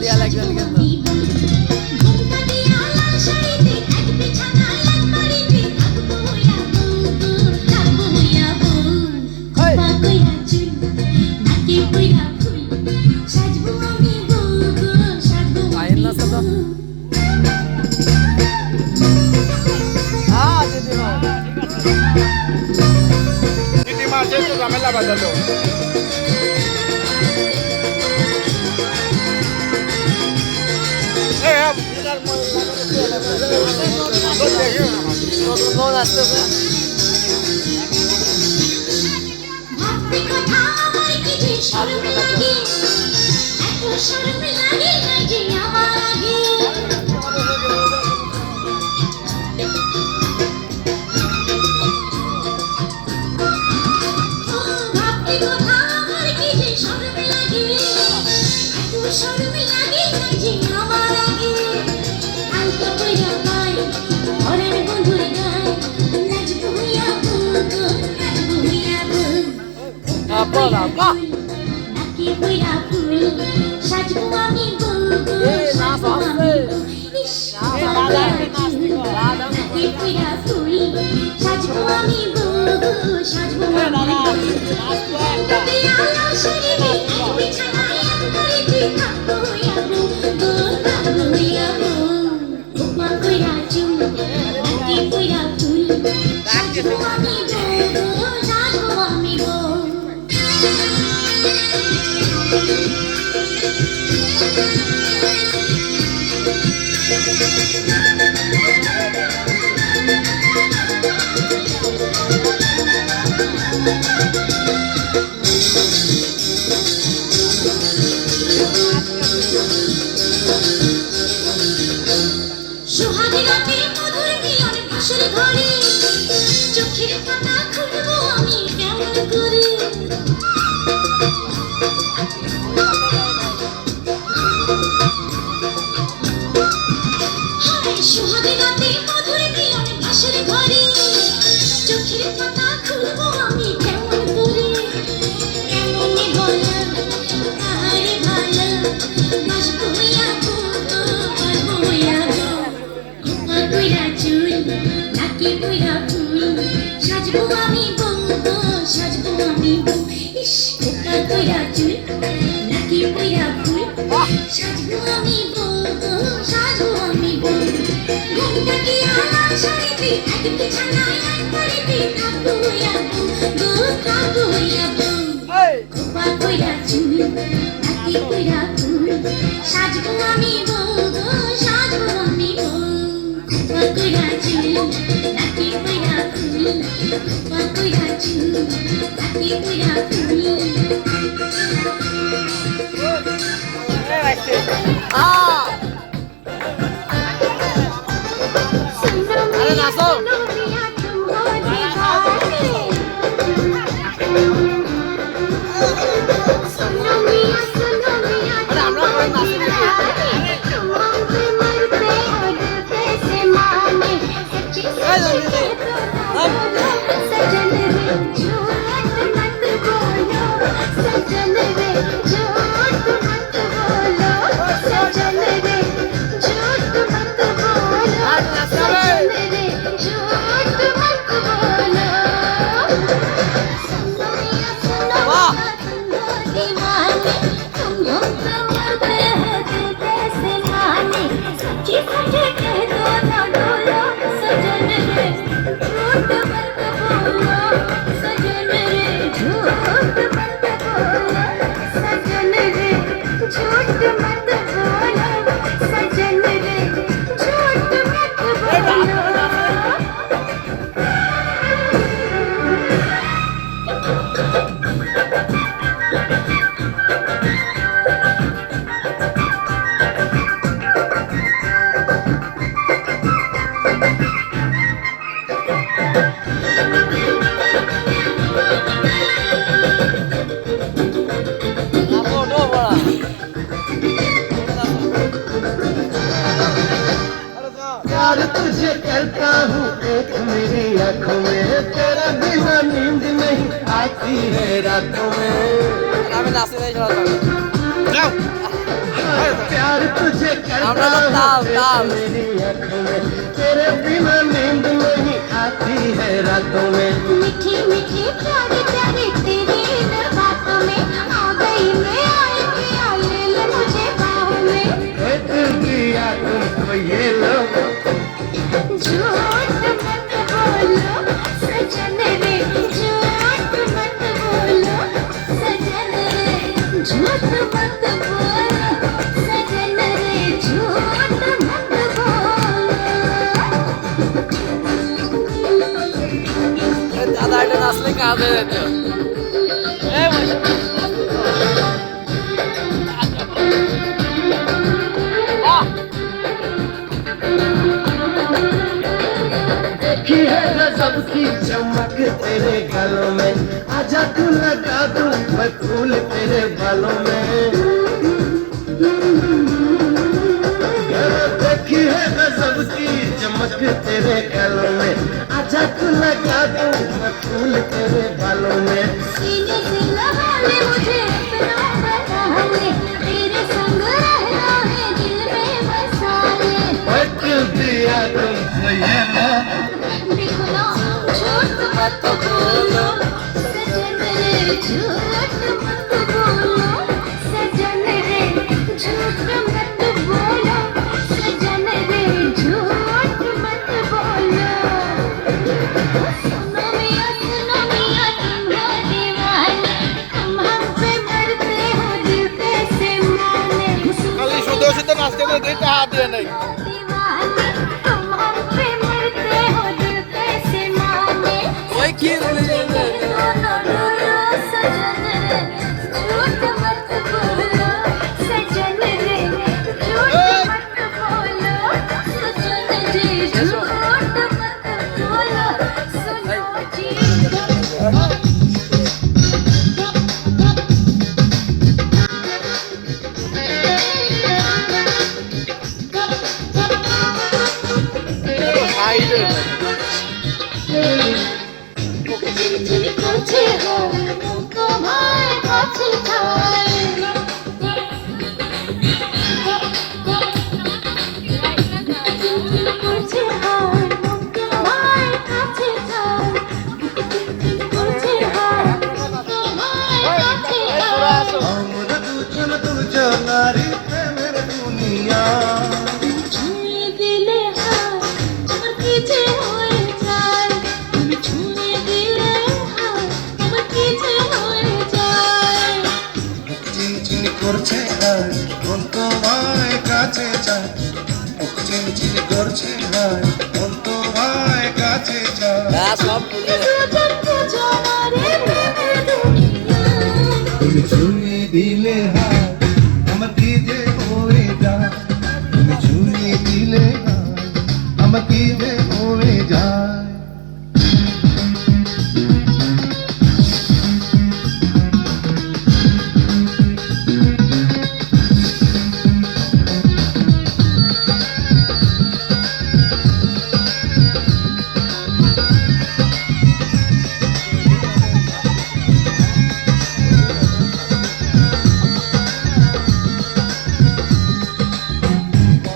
দিয়া লাগবেন কিন্তু আইন না তো দিদিমা যেহেতু ঝামেলা বাজালো লোন আসতেছে apa? Naki puya pul, sajbu ami bubu, sajbu ami naki puya pul, sajbu ami bubu, sajbu ami tapi ala shari ekbi chana kari ti kapu ya bubu, kapu ya bubu, upma puya chum, naki puya pul, sajbu ami bubu, sajbu ami bubu. সুহাগে রাতে মধুর মিলন পাশের ঘরে চোখের পাতা খুলবো আমি কেমন করে সুহাগে রাতে মধুর মিলন পাশের ঘরে চোখের পাতা খুলবো আমি কেমন করে কেমনে বলো কাহারে ভালো বাসবো ইয়াবো পারবো ইয়াবো খোপা কইরা চুল নাকি কইরা ফুল সাজবো আমি বউ সাজবো আমি বউ ইস খোপা কইরা চুল নাকি কইরা ফুল সাজবো আমি বউ সাজবো আমি বউ ঘুমটা কি আমার শাড়িতে এক বিছানায় এক বাড়িতে থাকবো ইয়াবো গো থাকবো ইয়াবো খোপা কইরা চুল নাকি কইরা ফুল সাজবো আমি বউ সাজবো আমি বউ খোপা কইরা চুল নাকি কইরা ফুল খোপা কইরা চুল নাকি কইরা ফুল আরে নাচো प्यार तुझे करता हूँ एक मेरी आँखों में तेरा बिना नींद नहीं आती है रातों में আমি নাচতে যাই সবাই যাও प्यार तुझे करता हूँ मेरी आँखों में तेरे बिना नींद नहीं आती है रातों में मीठी मीठी प्यारी प्यारी तेरी इन बातों में आ गई मैं आई पिया ले ले मुझे बाहों में दिल दिया तुमको ये लो झूठ मत बोलो सजन रे झूठ मत बोलो सजन रे झूठ मत बोलो सजन रे झूठ मत बोलो दादा এটা নাচলে কাজ হয়ে যেত देखी है गजब की चमक तेरे गालों में आजा तू लगा दूं मैं फूल तेरे बालों में देखी है गजब की चमक तेरे गालों में आजा तू लगा दूं मैं फूल तेरे बालों में सीने से लगा ले मुझे अपना बना ले तेरे संग रहना है दिल में बसा ले ओए दिल दिया तुमको ये लो देखो ना झूठ मत बोलो सजन रे झूठ मत बोलो सजन रे झूठ मत बोलो सजन रे झूठ मत बोलो सुनो मियां तुम हो दीवाने तुम हम पे मरते हो दिल कैसे माने খালি শুধু শুধু নাচতে করে দুইটা হাত দিয়ে নেই दीवाने तुम हम पे मरते हो दिल कैसे माने ওই কি সাইডে আমরা দুজন দুজনারি প্রেমের দুনিয়া ছুঁয়ে দিলে হাত আমার কি যে হয়ে যায় তুমি ছুঁয়ে দিলে হাত আমার কি যে হয়ে যায় চিনচিন করছে আর মন তোমায় কাছে চায় চিনচিন করছে আর মন তোমায় কাছে চায় সব ভুলে তুমি ছুঁয়ে দিলে হাত আমার কি যে হয়ে যায় তুমি ছুঁয়ে দিলে হাত আমার কি যে হয়ে যায়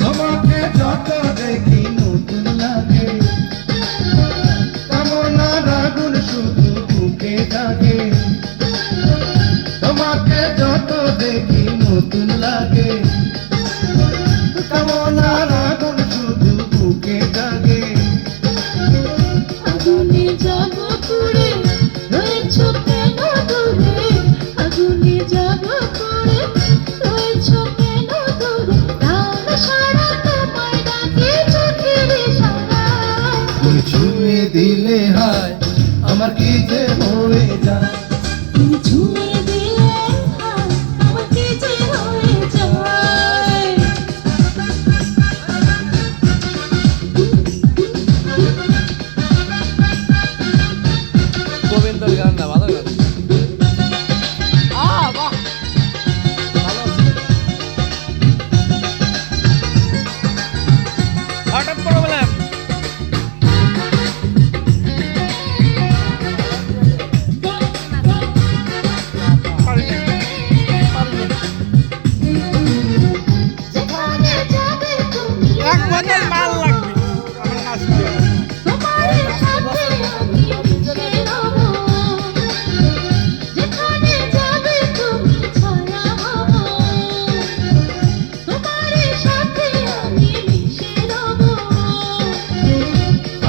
তোমাকে যত দেখি নতুন লাগে কামনার আগুন শুধু বুকে থাকে তোমাকে যত দেখি নতুন লাগে কামনার আগুন শুধু বুকে থাকে আগুনে যাব পুড়ে রয়েছ কেন দূরে আগুনে যাব পুড়ে রয়েছ কেন দূরে রাত সারা তোমায় ডাকে চোখের ইশারায় তুমি ছুঁয়ে দিলে হায় আমার কি যে হয়ে যায় তুমি ছুঁয়ে দিলে হাত আমার কি যে হয়ে যায় গোবিন্দর গানটা ভালো গান বাহ ভালো হঠাৎ প্রবলেম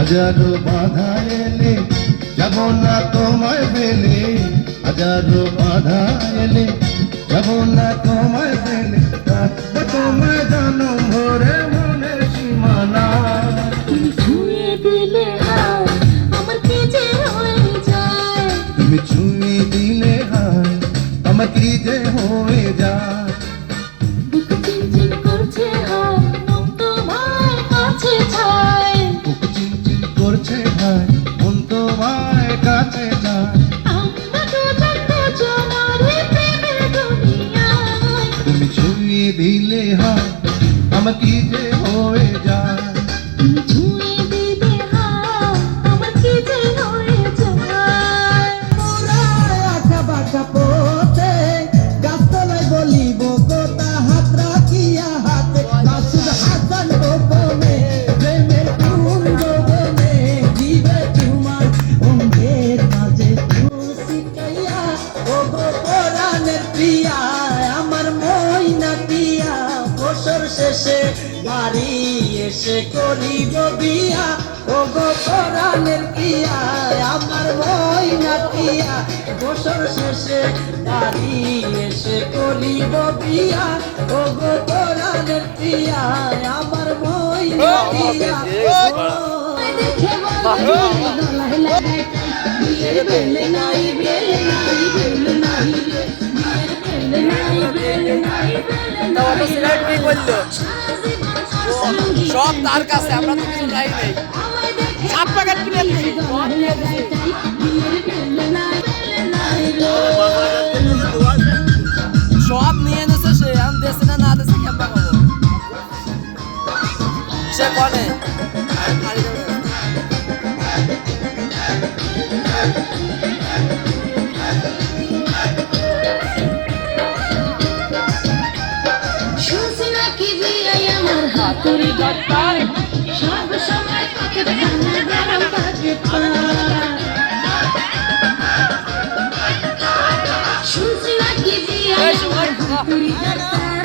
হাজারো বাধা এলে যাব না তোমায় ফেলে, হাজারো বাধা এলে যাব না তোমায় ফেলে, রাখবো তোমায় জনম ভরে মনের সীমানা। তুমি ছুঁয়ে দিলে হায় আমার কি যে হয়ে যায়, তুমি ছুঁয়ে দিলে হায় আমার কি যে হয়ে যায়। বুক চিনচিন করছে হায় মন তোমার কাছে চায়, বুক চিনচিন করছে ভাই মন তোমায় কাছে যায়। আমরা দুজন দুজনারই প্রেমের দুনিয়ায়, তুমি ছুঁয়ে দিলে হায় আমার কি যে হয়ে যায়। তুমি ছুঁয়ে দিলে হায় আমার কি যে হয়ে যায়। আঁকা বাঁকা পথে গাছতলায় বলিব কথা, হাত রাখিয়া হাতে মাসুদ হাসান গোপনে প্রেমের কুঞ্জ বনে, জীবে তোমার অঙ্গের মাঝে শিখাইয়া ও গো পরাণের প্রিয়া, আমার ময়না প্রিয়া বছর শেষে বাড়ি এসে করিব বিয়া, ও গো পরাণের প্রিয়া আমার ময়না প্রিয়া বছর শেষে বাড়ি এসে করিব বিয়া, ও গো পরাণের প্রিয়া আমার ময়না প্রিয়া। দেখে বলো গলায় লাগাই বিয়ের বেলে নাই বেলে নাই বেলে নাই রে, বিয়ের বেলে নাই বেলে নাই বেলে তাও নাই আমরা সিলেক্ট কি করলো সব তার কাছে, আমরা তো কিছু চাই নাই। সাপ প্যাকেট কিনে দিছি গলায় লাগাই বিয়ের বেলে নাই বেলে নাই রে। সব নিয়ে নিছে সে, আমি দেশে না দেশে কেমন খাবো সে কনে শুনছি নাকি বিয়াই আমার হাতুড়ি গড়পার, সব সময় পকেট খানা গরম থাকে শুনছি নাকি বিয়াই আমার হাতুড়ি গড়পার,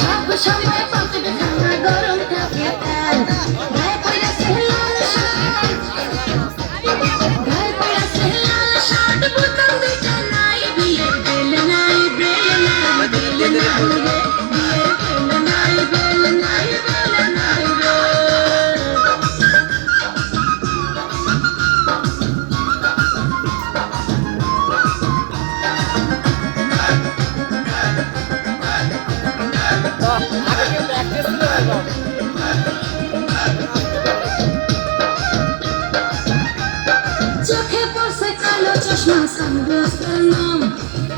সব সময় পকেট খানা গরম থাকে গায়ে পড়েছে লাল শার্ট, গায়ে পড়েছে লাল শার্ট, বোতাম দুইটা নাই, বিয়ের বেলে নাই বেলে নাই বেলে নাই রে, বিয়ের বেলে নাই বেলে নাই বেলে নাই রে। আগে কেউ প্র্যাকটিস ছিল না। চোখে পড়ছে কালো চশমা সানগ্লাসের নাম,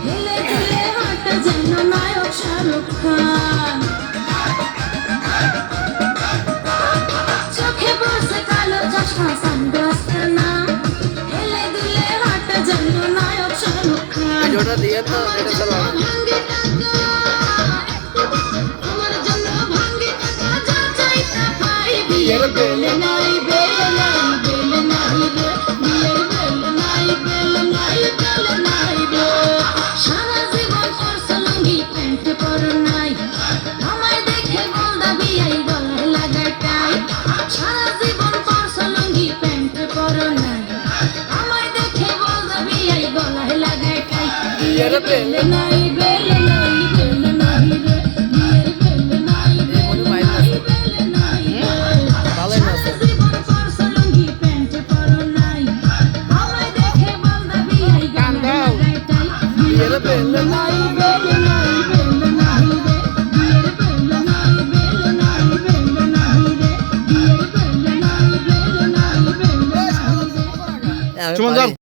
হেলে হেলে হাঁটা যেন নায়ক শাহরুখ খান। চোখে পড়ছে কালো চশমা সানগ্লাসের নাম, হেলে দুলে হাঁটা যেন নায়ক শাহরুখ খান। ভিডিওটা দিয়ে তো এটা চলো ভাঙ্গে টাকা, আমার জন্য ভাঙ্গে টাকা, যা চাই তা পাই, বিয়ের বেলে নাই বেলে নাই বেলে নাই রে, বিয়ের বেলে নাই বেলে নাই বেলে নাই রে। সারা জীবন পরছো লুঙ্গি প্যান্ট পরো নাই, আমায় দেখে বলদা বিয়াই গলায় লাগাই টাই। সারা জীবন পরছো লুঙ্গি প্যান্ট পরো নাই, আমায় দেখে বলদা বিয়াই গলায় লাগাই টাই। বিয়ের বেলে নাই বেলে নাই বেলে নাই রে, বিয়ের বেলে নাই বেলে নাই বেলে নাই রে। ভালোই না আছে। সারা জীবন পরছো লুঙ্গি প্যান্ট পরো নাই, আমায় দেখে বলদা বিয়াই গলায় লাগাই টাই। বিয়ের বেলে নাই বেলে নাই বেলে নাই রে, বিয়ের বেলে নাই বেলে নাই বেলে নাই রে, বিয়ের বেলে নাই বেলে নাই বেলে নাই রে। আমি সুমন যাও। পারি।